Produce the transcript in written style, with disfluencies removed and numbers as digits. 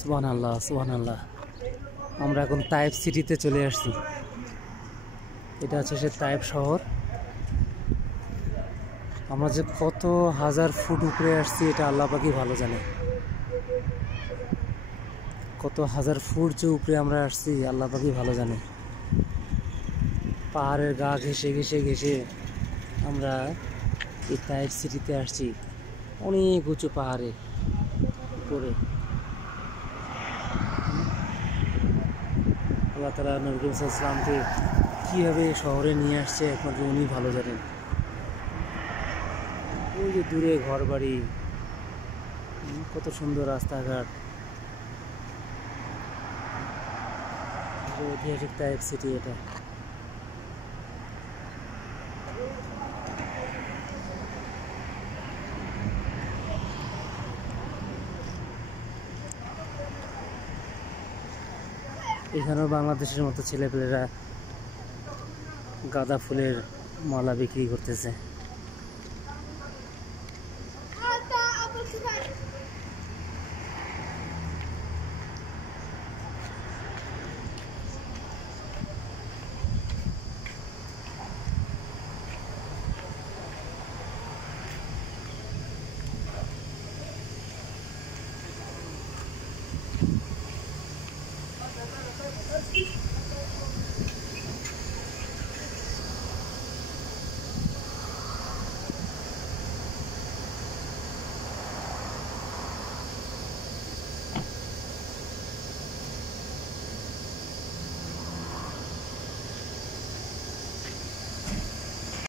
সুবহানাল্লাহ সুবহানাল্লাহ। আমরা এখন তায়েফ সিটিতে চলে আসছি। এটা হচ্ছে সে তায়েফ শহর। আমরা যে কত হাজার ফুট উপরে আসছি এটা আল্লাহ পাকই ভালো জানে। কত হাজার ফুট যে উপরে আমরা আসছি আল্লাহ পাকই ভালো জানে। পাহাড়ের গা ঘেঁষে ঘেঁষে ঘেঁষে আমরা এই তায়েফ সিটিতে আসছি, অনেক উঁচু পাহাড়ে উপরে। আল্লাহ তাআলা নবী করিম সাল্লাল্লাহু আলাইহি ওয়াসাল্লামকে কীভাবে শহরে নিয়ে আসছে একমাত্র উনি ভালো জানেন। ওই যে দূরে ঘর বাড়ি, কত সুন্দর রাস্তাঘাট, ঐতিহাসিক তায়েফ সিটি এটা। এখানেও বাংলাদেশের মতো ছেলেপেলেরা গাঁদা ফুলের মালা বিক্রি করতেছে।